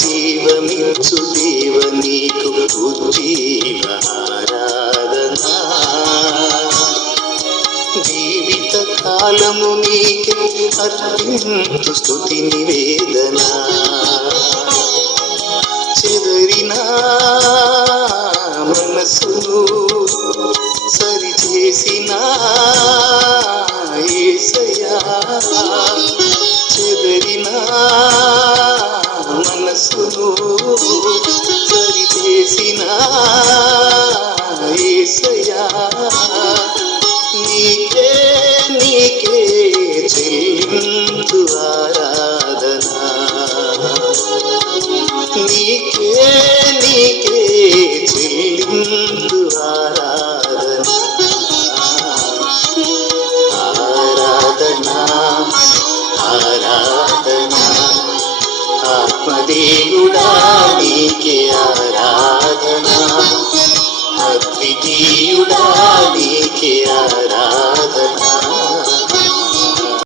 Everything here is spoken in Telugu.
జీవమిచ్చు దేవ నీకు ఉజ్జీవ ఆరాధనా జీవిత కాలము నీకే అర్పించు స్తుతి నివేదన చెదరిన మనసును సరిచేసిన యేసయ్యా చెదరిన మనసును సరిచేసిన యేసయ్యా నీకే నీకే చెల్లించు ఆరాధనా నీకే నీకే చెల్లించు ఆరాధనా ఆరాధనా ఆరాధనా ఆత్మదేవుడా నీకే ఆరాధనా అద్వితీయుడా నీకే ఆరాధనా